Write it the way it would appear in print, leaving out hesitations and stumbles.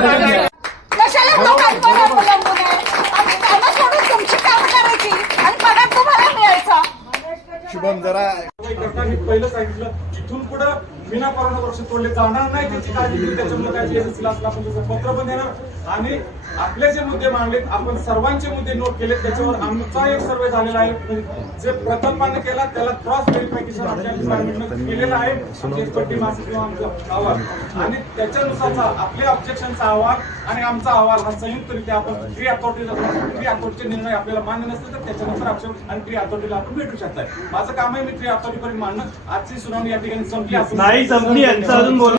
कशाला लोकांवर अवलंबून आहे? आणि कामं सोडून तुमची कामं करायची आणि पगार तुम्हाला मिळायचा. शुभम जरा पहिलं सांगितलं इथून पुढे विना परवाना वर्ष तोडले जाणार नाही त्याची काळजी घेतली. त्याच्यामुळे काय एसएससीला आपण त्याचं पत्र पण देणार आणि आपले जे मुद्दे मांडलेत आपण सर्वांचे मुद्दे नोट केले. त्याच्यावर आमचा एक सर्वे झालेला आहे. जे प्रकल्पाने केला त्याला क्रॉस व्हेरिफिकेशन आपल्या डिपार्टमेंटनं केलेलं आहे. एक्सपर्टी मासिक किंवा आमचा अहवाल आणि त्याच्यानुसारचा आपल्या ऑब्जेक्शनचा अहवाल आणि आमचा अहवाल हा संयुक्तरित्या आपण ट्री अथॉरिटीचे निर्णय आपल्याला मान्य नसले तर त्याच्यानंतर आक्षेप आणि ट्री अथॉरिटीला आपण भेटू शकताय. माझं काम आहे मी ट्री अथॉरिटीपर्यंत मांडणं. आजची सुनावणी या ठिकाणी संपली. नाही संपली यांचं अजून